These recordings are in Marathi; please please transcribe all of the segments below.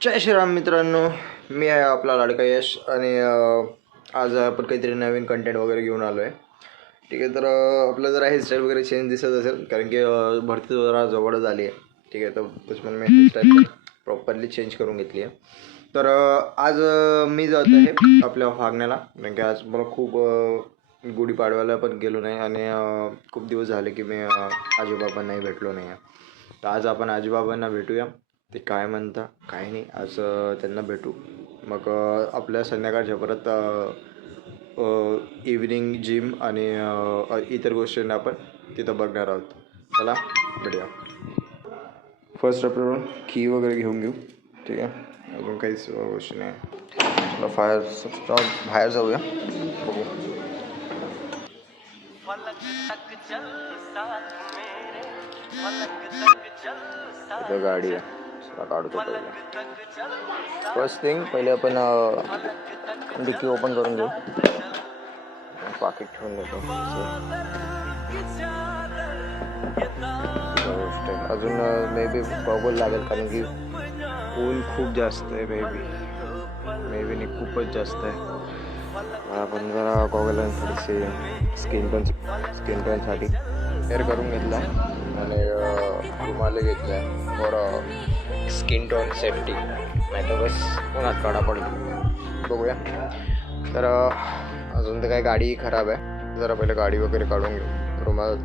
जय श्रीराम मित्रांनो, मी आहे आपला लाडका यश आणि आज आपण काहीतरी नवीन कंटेंट वगैरे घेऊन आलो आहे. ठीक आहे, तर आपलं जरा हेअरस्टाईल वगैरे चेंज दिसत असेल कारण की भरती जरा जवळच आली आहे. ठीक आहे, तर त्याच्यामुळे मी हेअरस्टाईल प्रॉपरली चेंज करून घेतली आहे. तर आज मी जात आहे आपल्या वागण्याला कारण की आज मला खूप गुढीपाडव्याला पण गेलो नाही आणि खूप दिवस झाले की मी आजोबाबांनाही भेटलो नाही आहे. तर आज आपण आजोबाबांना भेटूया, ते काय म्हणता काय नाही, आज त्यांना भेटू. मग आपल्या संध्याकाळच्या परत इव्हिनिंग जिम आणि इतर गोष्टींना आपण तिथं बघणार आहोत. चला भेटूया. फर्स्ट आपण की वगैरे घेऊन घेऊ. ठीक आहे, अजून काहीच गोष्टी नाही. चला बाहेर जाऊया, बघू. इथं गाडी आहे, काढतो पहिले. फर्स्ट थिंग पहिले आपण डिक्की ओपन करून घेऊ. पाकिट ठेवून देतो. अजून मे बी गॉगल लागेल कारण की ऊन खूप जास्त आहे. मे बी नाही, खूपच जास्त आहे. आपण जरा गॉगल आणि थोडीशी स्किन टोनसाठी हेअर करून घेतला आणि रुमाल घेतला आहे फॉर स्किन टोन सेफ्टी, नाही तर बस उन्हात काढा पडेल. बघूया. तर अजून तर काय गाडी खराब आहे, जरा पहिले गाडी वगैरे काढून घेऊ.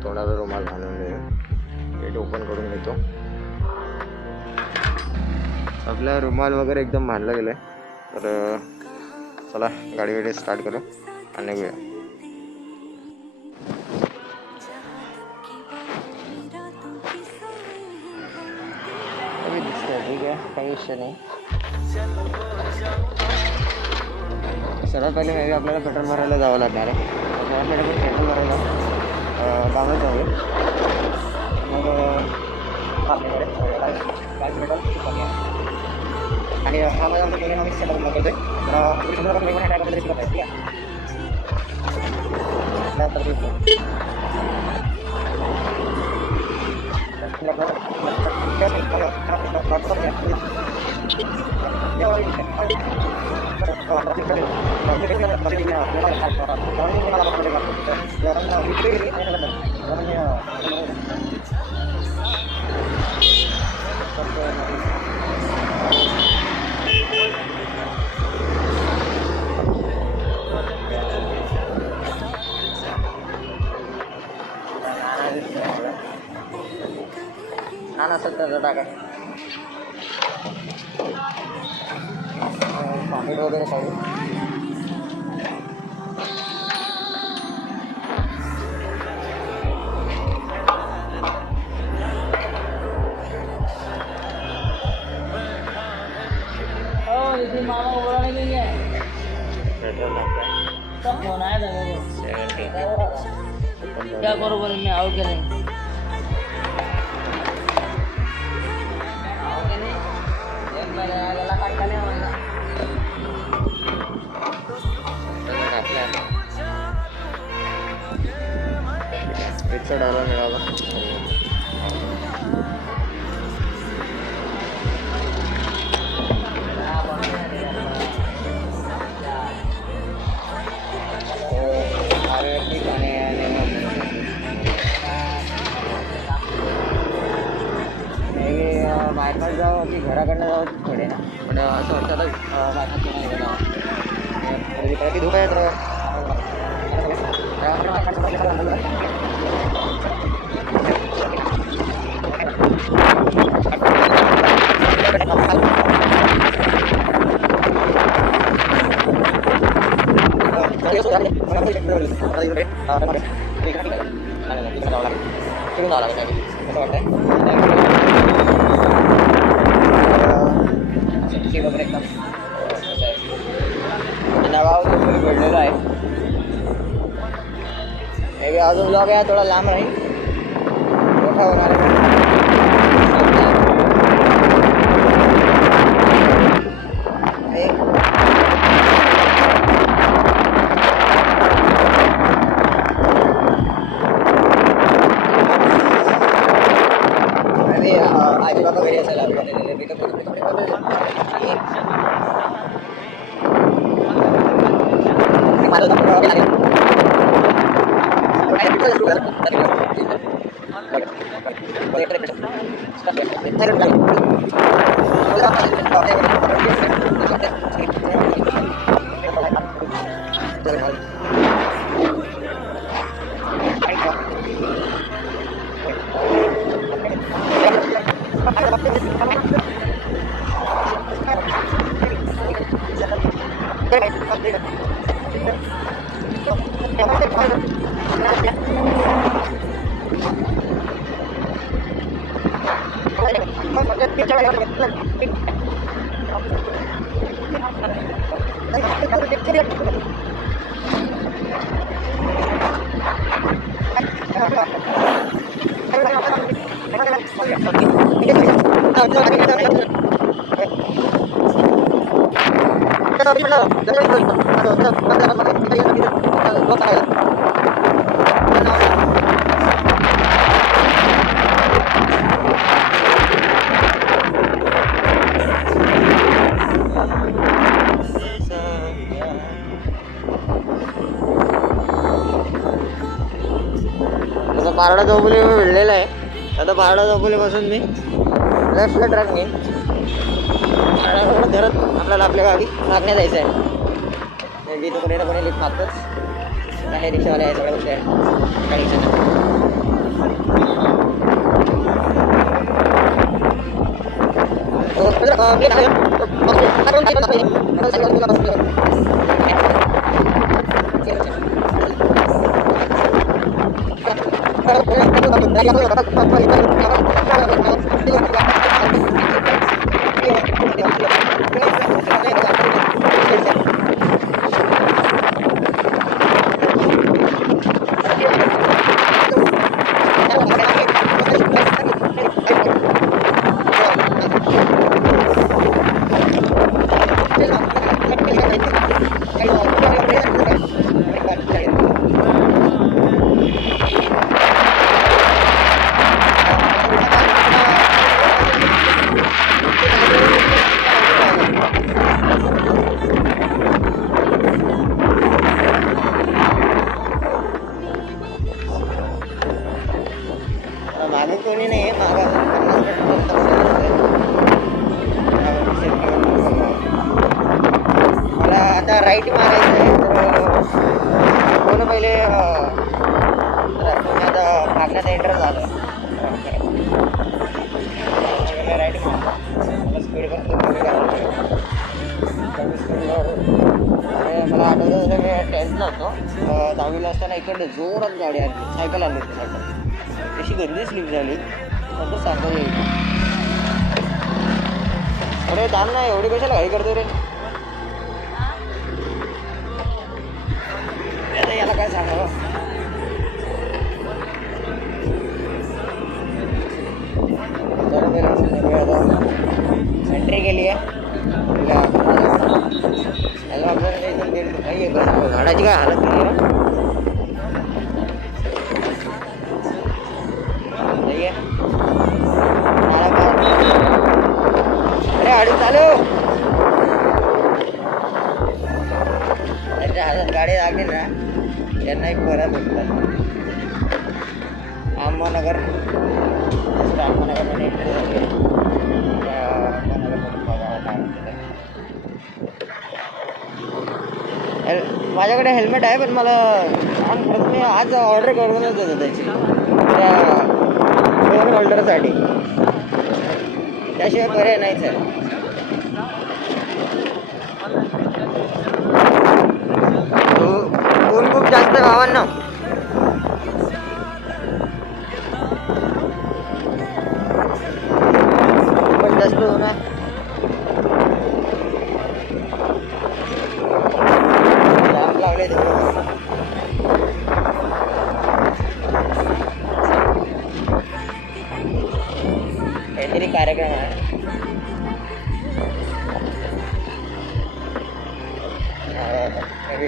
तोंडाला रुमाल घालून गेट ओपन करून घेतो. आपला रुमाल वगैरे एकदम बांधला गेला आहे. तर चला गाडी वगैरे स्टार्ट करू आणि निघूया. ठीक आहे, काही विषय नाही. सर्वात पहिले मे बी आपल्याला पेट्रोल भरायला जावं लागणार आहे. आपल्याला पण पेट्रोल भरायला गावात जाऊया. मग आपल्याकडे पेट्रोल आणि हा माझा आमचा गेम आम्ही सेटअप करतो आहे. नाना सत्तर टाका पाकिट वगैरे काढू. मामा बोला नहीं है, सब फोन आया था मेरे को. क्या करो बोले, मैं आओ क्या नहीं. $1 मिळाला. बायपास जावं की घराकडनं जावं थोडे ना, पण असं वाटतं आता बायपास धुका येत भेटलेलं आहे. हे अजून ब्लॉग आहे, थोडा लांब राहील, मोठा होणार आहे. आजोबाबा घरी असायला पारडा चौफुली मिळलेला आहे. आता पारडा चौफुलीपासून मी लेफ्टला ट्रॅक घेईन. धरत आपल्याला आपल्या गावी मागण्यात जायचं आहे. तिथं कोणी ना कोणी लिफ्ट मागतोच. काही रिक्षावाले आहे, सगळ्या गोष्टी आहेत. काही मागे कोणी नाही आहे. मला आता राईट मारायचं आहे. तर कोण पहिले आता मागण्यात एंटर झालं. राईट मला स्पीड पण खूप कमी करायला आणि मला आठवतं होतं मी 10th होतो. 10वीला असताना इकडे जोरात गाडी आली, सायकल आली होती. सायकल तशी गंदी स्लिप झाली. फक्त सांगता येईल. अरे थांब ना, एवढी कशाला घाई करतो रे. आता याला काय सांगावं. एंट्री केली आहे. गाडाची काय हालत केली आहे. अरे गाडी चालू. त्यांच्या हातात गाडी लागली ना, त्यांना एक परत होतात. अहमदनगर अहमदनगरमध्ये एंट्री झाली. माझ्याकडे हेल्मेट आहे, पण मला परत मी आज ऑर्डर करूनच होतो त्याची त्या फोन होल्डरसाठी. त्याशिवाय पर्याय नाहीच आहे. ऊन खूप जास्त भावांना. पण जास्त ऊन आहे. जाम लावले काहीतरी कार्यक्रम आहे.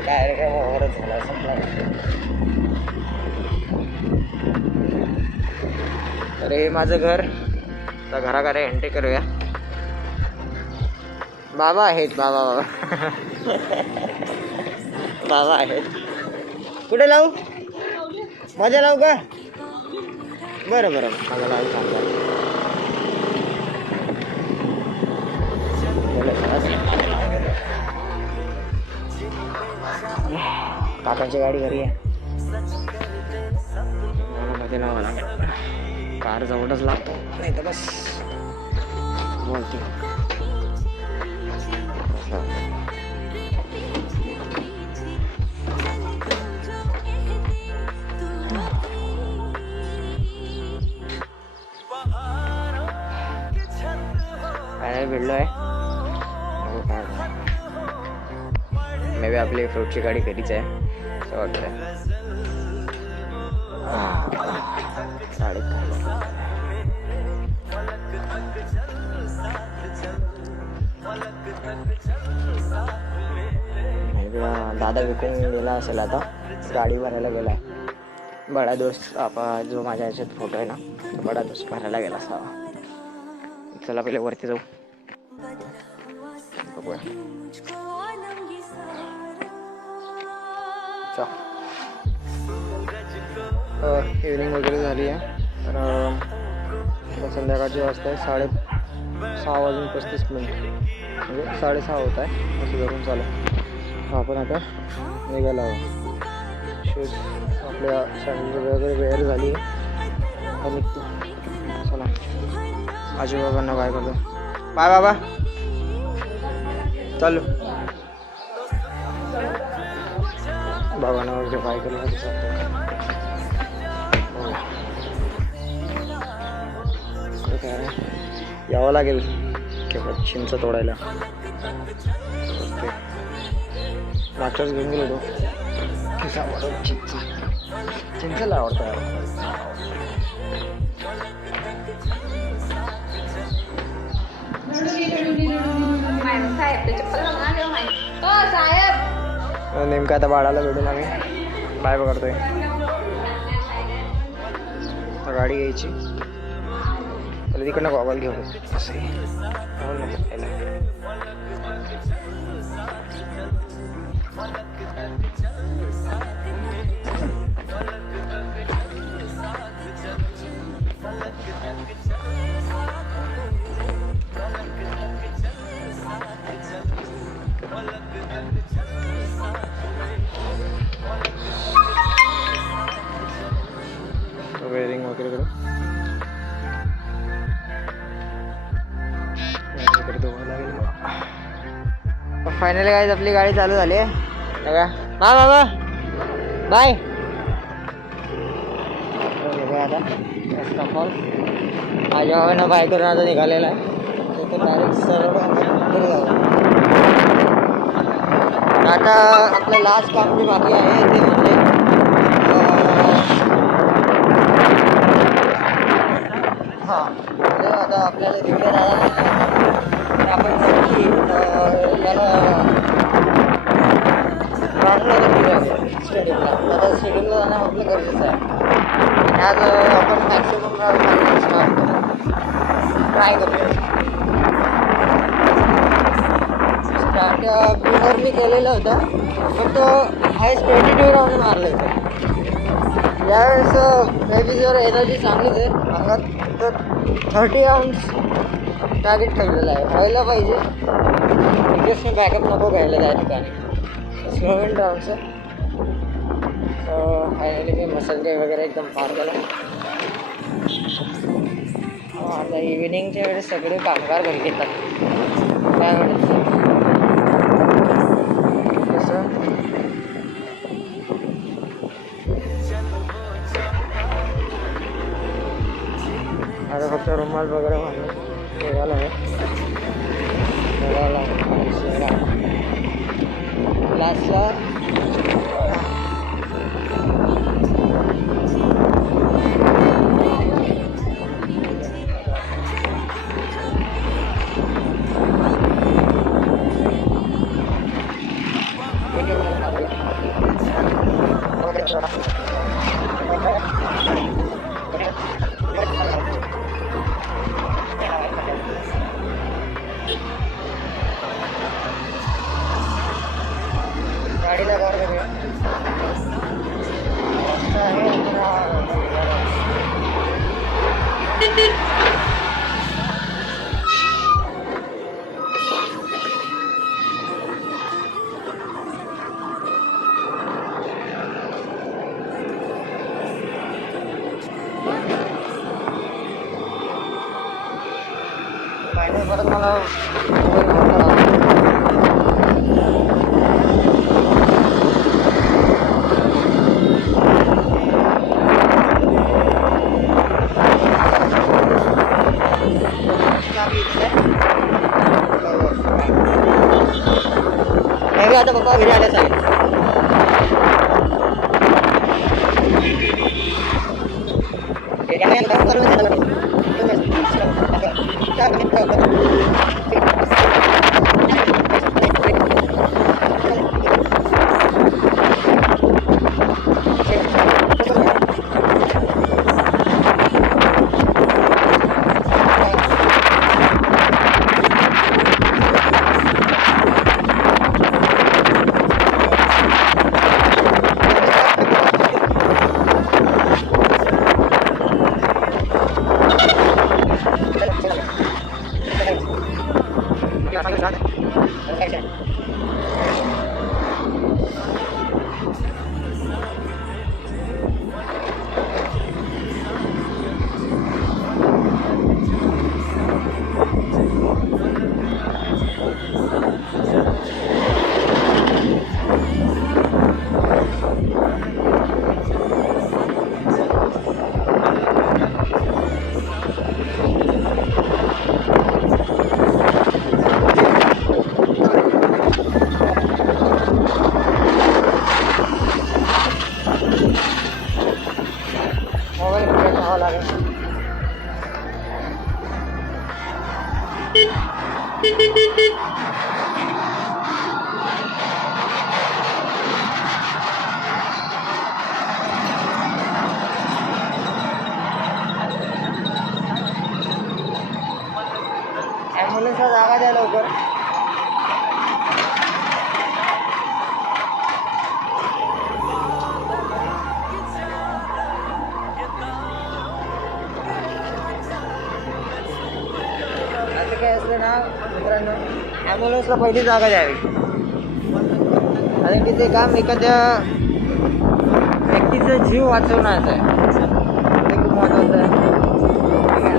कार्यक्रम वगैरेच झाला संपला. अरे माझं घर. तर घराकडे एंट्री करूया. बाबा आहेत. बाबा बाबा आहेत. कुठे लावू? माझ्या लावू का? बरं माझं लावू सांगा. पप्पाची गाडी घरी आहे. मध्ये लावा लागेल, कार जवळच लागतो नाही तर बस बोलते. काय भिडलो आहे मे बी आपली फ्रूटची गाडी घरीच आहे असं वाटतंय. दादा विकून गेला असेल आता, गाडी भरायला गेला. बडा दोस्त आपण जो माझ्या ह्याच्यात फोटो आहे ना, तो बडा दोस्त भरायला गेला असावा. चला पहिले वरती जाऊ बघूया. इव्हनिंग वगैरे झाली आहे तर संध्याकाळची वाजता आहे 6:35 म्हणजे 6:30 होत आहे असं धरून चालू. आपण आता निघायला हवं. शूज आपल्या सँडल वगैरे वेअर झाली आहे. निघतो. चला आजोबाबांना बाय करतो. बाय बाबा, चालू. बाबांना वगैरे बाय केलं यावं लागेल किंवा चिंच तोडायला. मागच्याच घेऊन गेलो तो चिंचला आवडतं. नेमकं आता बाळाला भेटून आम्ही बाय करतोय. गाडी घ्यायची त्याला तिकडनं गॉगल घेऊन असं वेअरिंग वगैरे करू. फायनली काय आपली गाडी चालू झाली आहे बघा. बाय बाबा बाय. आता रस्ता फॉल माझ्या बाबांना बाय करून आता निघालेला आहे. तर डायरेक्ट सरळ घरी जाऊ. आता आपलं लास्ट काम जे बाकी आहे ते म्हणजे म्हणजे आता आपल्याला तिकडे आपण नक्की याला स्टेडियमला. आता स्टेडियमला जाणं आपलं गरजेचं आहे. आज आपण मॅक्सिमम ट्राय करूया. स्टार्ट बिनर मी केलेलं होतं फक्त हायस्ट 22 राऊंड मारलं होतं. यावेळेस मेबी जर एनर्जी चांगलीच आहे अंगात तर 30 राऊंड्स टार्गेट ठेवलेलं आहे. व्हायला पाहिजे. बिगेस्टने बॅकअप नको घ्यायला त्या ठिकाणी. स्लोवेन राऊंडचं फायनली मी मसल डे वगैरे एकदम पार केला. आता इव्हिनिंगच्या वेळेस सगळे कामगार घरी येतात. काय म्हणायचं कसं आता फक्त रुमाल वगैरे म्हणून निघाला आहे. लास्टला गाडीला तर मला मोबाईल घ्यायला लागला. नाही आता पप्पा घरी आले सांगेल. मोबाईल घेऊन जावं लागेल. ॲम्ब्युलन्सला जागा द्या लवकर. असं काय असलं ना मित्रांनो, ॲम्ब्युलन्सला पहिली जागा द्यावी. कारण की ते काम एखाद्या व्यक्तीचा जीव वाचवण्याचं आहे. ते खूप महत्त्वाचं आहे. ठीक आहे.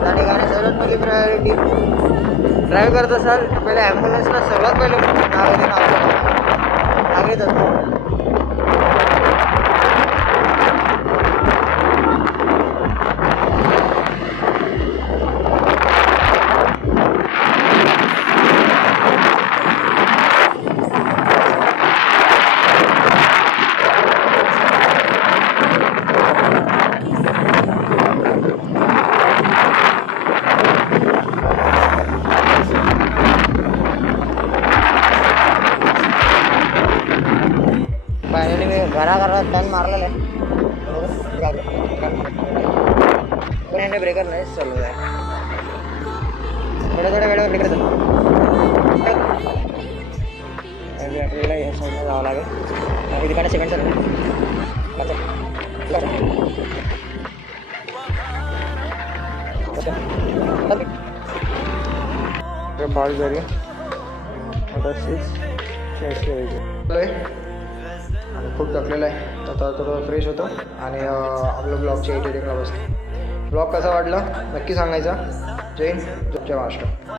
त्या ठिकाणी सर्वात पहिली प्रायोरिटी, ड्राईव्ह करत असाल तर पहिले ॲम्ब्युलन्सला सर्वात पहिले नाव देणं आवश्यक असतं. फायनली मी घराघरात टर्न मारलेला आहे. पण याने ब्रेकर नाहीच चालू आहे. थोड्या थोड्या वेळेवर ब्रेकर चालू. आपल्याला ह्या साईडला जावं लागेल. बाकी ठिकाणी सेकंड चालू बाल झाली आता खूप थकलेलं आहे. आता थोडं फ्रेश होतो आणि आपलं ब्लॉगच्या एडिटिंगला बसतो. ब्लॉग कसा वाटला नक्की सांगायचा. जय हिंद, जय महाराष्ट्र.